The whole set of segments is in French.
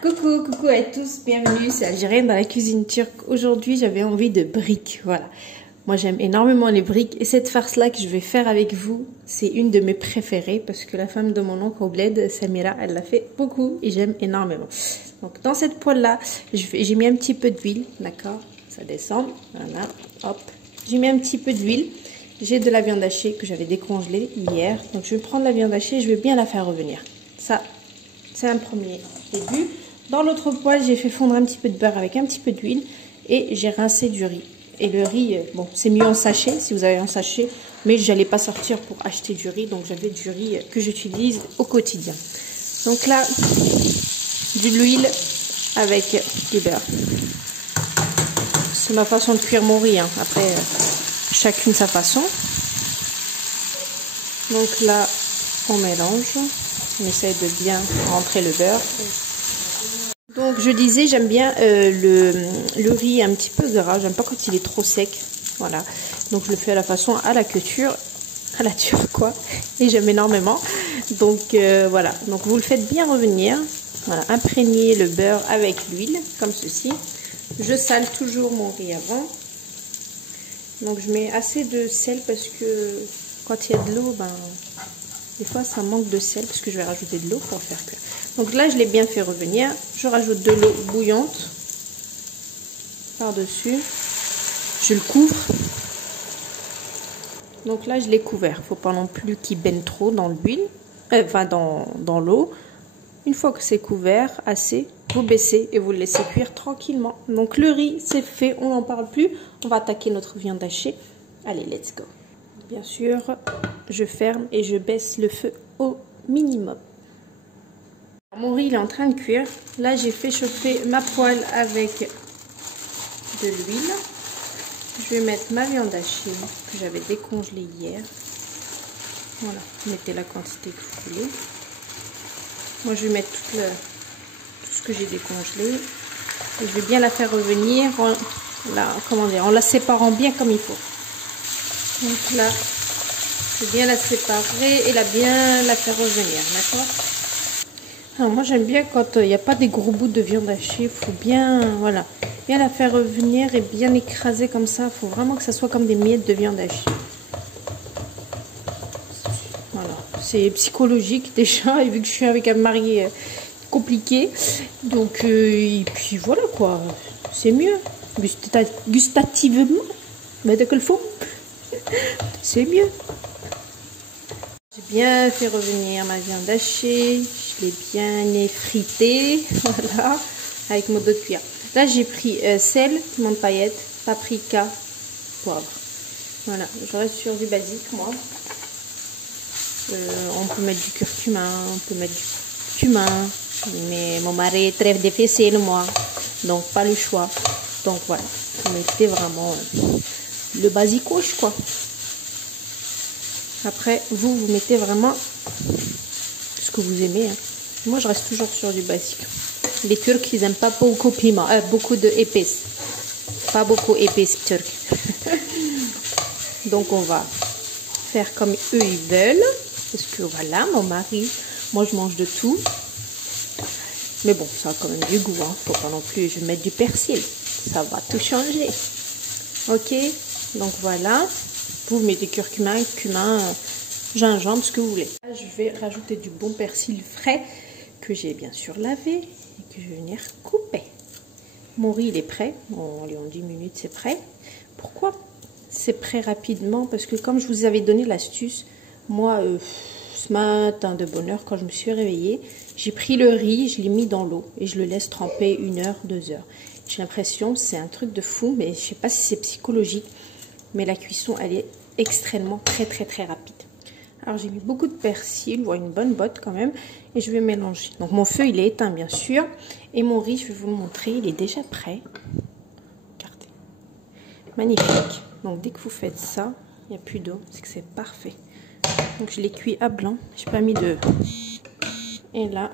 Coucou à tous, bienvenue, c'est Algérienne dans la cuisine turque. Aujourd'hui j'avais envie de briques, voilà. Moi j'aime énormément les briques et cette farce là que je vais faire avec vous, c'est une de mes préférées parce que la femme de mon oncle au bled, Samira, elle l'a fait beaucoup et j'aime énormément. Donc dans cette poêle là, j'ai mis un petit peu d'huile, d'accord, ça descend, voilà, hop. J'ai mis un petit peu d'huile, j'ai de la viande hachée que j'avais décongelée hier, donc je vais prendre la viande hachée et je vais bien la faire revenir. Ça, c'est un premier début. Dans l'autre poêle, j'ai fait fondre un petit peu de beurre avec un petit peu d'huile et j'ai rincé du riz. Et le riz, bon, c'est mieux en sachet si vous avez en sachet, mais j'allais pas sortir pour acheter du riz, donc j'avais du riz que j'utilise au quotidien. Donc là, de l'huile avec du beurre. C'est ma façon de cuire mon riz, hein. Après, chacune sa façon. Donc là, on mélange. On essaye de bien rentrer le beurre. Donc je disais, j'aime bien le riz un petit peu gras. J'aime pas quand il est trop sec. Voilà. Donc je le fais à la façon à la turque quoi. Et j'aime énormément. Donc voilà. Donc vous le faites bien revenir. Voilà. Imprégnez le beurre avec l'huile comme ceci. Je sale toujours mon riz avant. Donc je mets assez de sel parce que quand il y a de l'eau, ben des fois, ça manque de sel parce que je vais rajouter de l'eau pour le faire cuire. Donc là, je l'ai bien fait revenir. Je rajoute de l'eau bouillante par-dessus. Je le couvre. Donc là, je l'ai couvert. Il ne faut pas non plus qu'il baigne trop dans l'huile, dans l'eau. Une fois que c'est couvert, assez, vous baissez et vous le laissez cuire tranquillement. Donc le riz, c'est fait. On n'en parle plus. On va attaquer notre viande hachée. Allez, let's go. Bien sûr, je ferme et je baisse le feu au minimum. Mon riz il est en train de cuire. Là, j'ai fait chauffer ma poêle avec de l'huile. Je vais mettre ma viande hachée que j'avais décongelée hier. Voilà, mettez la quantité que vous voulez. Moi, je vais mettre tout ce que j'ai décongelé. Et je vais bien la faire revenir en la séparant bien comme il faut. Donc là, je vais bien la séparer et bien la faire revenir, d'accord? Alors moi j'aime bien quand il n'y a pas des gros bouts de viande hachée, il faut bien, voilà, bien la faire revenir et bien écraser comme ça. Il faut vraiment que ça soit comme des miettes de viande hachée. Voilà, c'est psychologique déjà, et vu que je suis avec un mari compliqué, donc et puis voilà quoi, c'est mieux, gustativement, mais dès que le faut. C'est mieux. J'ai bien fait revenir ma viande hachée. Je l'ai bien effritée. Voilà. Avec mon dos de cuillère. Là, j'ai pris sel, piment de paillettes, paprika, poivre. Voilà. Je reste sur du basique, moi. On peut mettre du curcuma, on peut mettre du cumin. Mais mon mari est très difficile, moi. Donc, pas le choix. Donc, voilà. Vous mettez vraiment le basicoche, quoi. Après, vous mettez vraiment ce que vous aimez. Hein. Moi, je reste toujours sur du basique. Les Turcs, ils n'aiment pas beaucoup de piment, beaucoup d'épices. Pas beaucoup d'épices turcs. Donc, on va faire comme eux, ils veulent. Parce que voilà, mon mari, moi, je mange de tout. Mais bon, ça a quand même du goût. Hein. Faut pas non plus, je vais mettre du persil. Ça va tout changer. Ok, donc voilà. Vous mettez curcuma, cumin, gingembre, ce que vous voulez. Là, je vais rajouter du bon persil frais que j'ai bien sûr lavé et que je vais venir couper. Mon riz, il est prêt. Bon, allez, en 10 minutes, c'est prêt. Pourquoi c'est prêt rapidement? Parce que comme je vous avais donné l'astuce, moi, ce matin de bonne heure, quand je me suis réveillée, j'ai pris le riz, je l'ai mis dans l'eau et je le laisse tremper 1 heure, 2 heures. J'ai l'impression, c'est un truc de fou, mais je ne sais pas si c'est psychologique. Mais la cuisson, elle est extrêmement très rapide. Alors j'ai mis beaucoup de persil, voire une bonne botte quand même, et je vais mélanger. Donc mon feu il est éteint bien sûr, et mon riz, je vais vous le montrer, il est déjà prêt. Regardez, magnifique. Donc dès que vous faites ça, il n'y a plus d'eau, c'est que c'est parfait. Donc je l'ai cuit à blanc, j'ai pas mis de... Et là,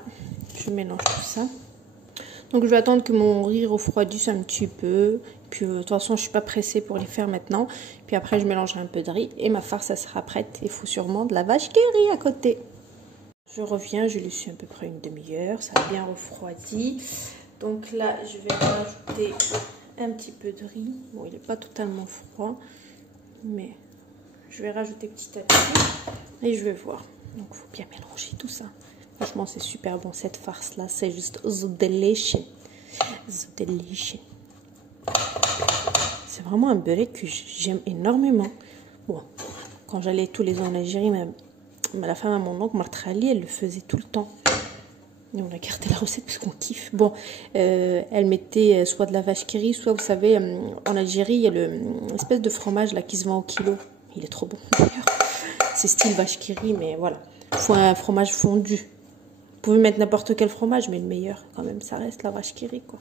je mélange tout ça. Donc je vais attendre que mon riz refroidisse un petit peu. Puis de toute façon, je ne suis pas pressée pour les faire maintenant. Puis après, je mélangerai un peu de riz et ma farce, ça sera prête. Il faut sûrement de la vache qui rit à côté. Je reviens, je l'ai laissé à peu près une demi-heure, ça a bien refroidi. Donc là, je vais rajouter un petit peu de riz. Bon, il n'est pas totalement froid, mais je vais rajouter petit à petit et je vais voir. Donc, il faut bien mélanger tout ça. Franchement, c'est super bon cette farce-là. C'est juste the delicious. The delicious. C'est vraiment un beurre que j'aime énormément. Bon, quand j'allais tous les ans en Algérie, la femme à mon oncle, Martrali, elle le faisait tout le temps. Et on a gardé la recette parce qu'on kiffe. Bon, elle mettait soit de la vache qui rit, soit, vous savez, en Algérie, il y a l'espèce de fromage là qui se vend au kilo. Il est trop bon d'ailleurs. C'est style vache qui rit, mais voilà. Il faut un fromage fondu. Vous pouvez mettre n'importe quel fromage, mais le meilleur, quand même, ça reste la vache qui rit, quoi.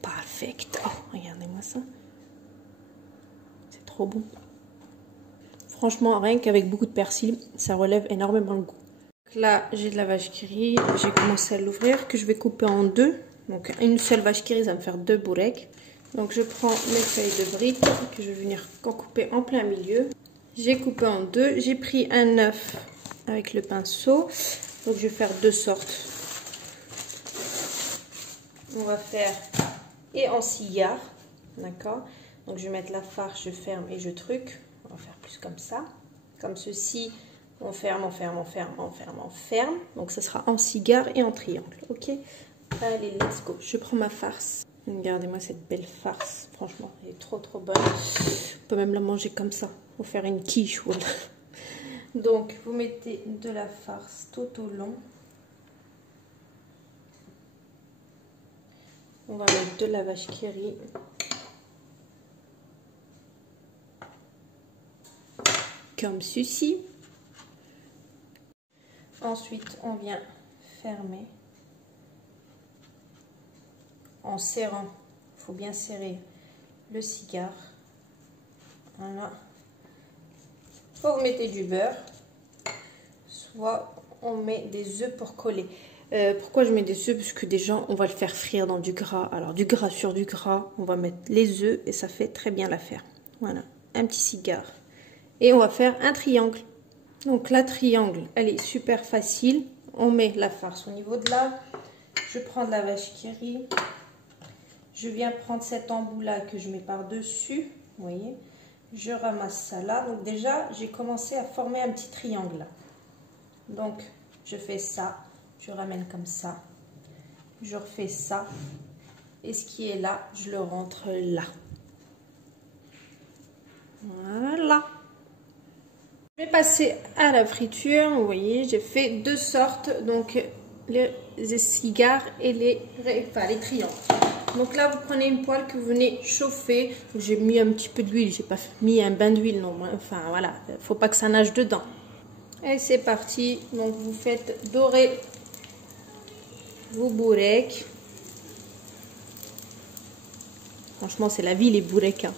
Perfect. Oh, regardez-moi ça. C'est trop bon. Franchement, rien qu'avec beaucoup de persil, ça relève énormément le goût. Là, j'ai de la vache qui rit. J'ai commencé à l'ouvrir, que je vais couper en deux. Donc, une seule vache qui rit, ça va me faire 2 boureks. Donc, je prends mes feuilles de briques que je vais venir couper en plein milieu. J'ai coupé en deux. J'ai pris un œuf avec le pinceau. Donc, je vais faire 2 sortes. On va faire et en cigare. D'accord? Donc, je vais mettre la farce, je ferme et je truc. On va faire plus comme ça. Comme ceci. On ferme, on ferme, on ferme, on ferme, on ferme. Donc, ça sera en cigare et en triangle. Ok? Allez, let's go. Je prends ma farce. Regardez-moi cette belle farce. Franchement, elle est trop, trop bonne. On peut même la manger comme ça. Faut faire une quiche. Voilà. Donc, vous mettez de la farce tout au long. On va mettre de la vache qui rit. Comme ceci. Ensuite, on vient fermer en serrant. Il faut bien serrer le cigare. Voilà. Soit vous mettez du beurre, soit on met des œufs pour coller. Pourquoi je mets des œufs? Parce que déjà, on va le faire frire dans du gras. Alors, du gras sur du gras, on va mettre les œufs et ça fait très bien l'affaire. Voilà, un petit cigare. Et on va faire un triangle. Donc la triangle, elle est super facile. On met la farce au niveau de là. Je prends de la vache qui rit. Je viens prendre cet embout là que je mets par-dessus. Vous voyez, je ramasse ça là. Donc déjà, j'ai commencé à former un petit triangle là. Donc je fais ça. Je ramène comme ça. Je refais ça. Et ce qui est là, je le rentre là. Voilà. Je vais passer à la friture. Vous voyez, j'ai fait 2 sortes, donc les cigares et les triangles. Donc là, vous prenez une poêle que vous venez chauffer. J'ai mis un petit peu d'huile, j'ai pas mis un bain d'huile, non. Enfin voilà, faut pas que ça nage dedans. Et c'est parti. Donc vous faites dorer vos boureks. Franchement, c'est la vie les boureks. Hein.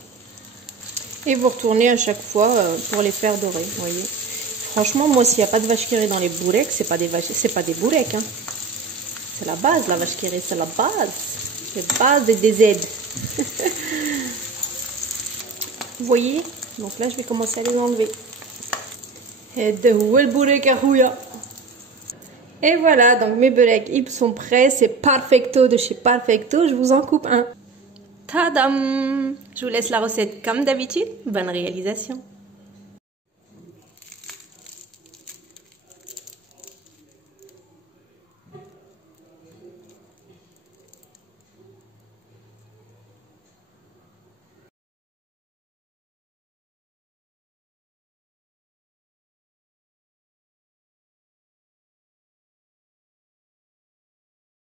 Et vous retournez à chaque fois pour les faire dorer, vous voyez. Franchement, moi, s'il n'y a pas de vache qui rit dans les boureks, c'est pas des boureks, hein. C'est la base, la vache qui rit, c'est la base. C'est la base des aides. Vous voyez? Donc là, je vais commencer à les enlever. Et voilà, donc mes boureks, ils sont prêts. C'est Perfecto de chez Perfecto. Je vous en coupe un. Tadam! Je vous laisse la recette comme d'habitude. Bonne réalisation!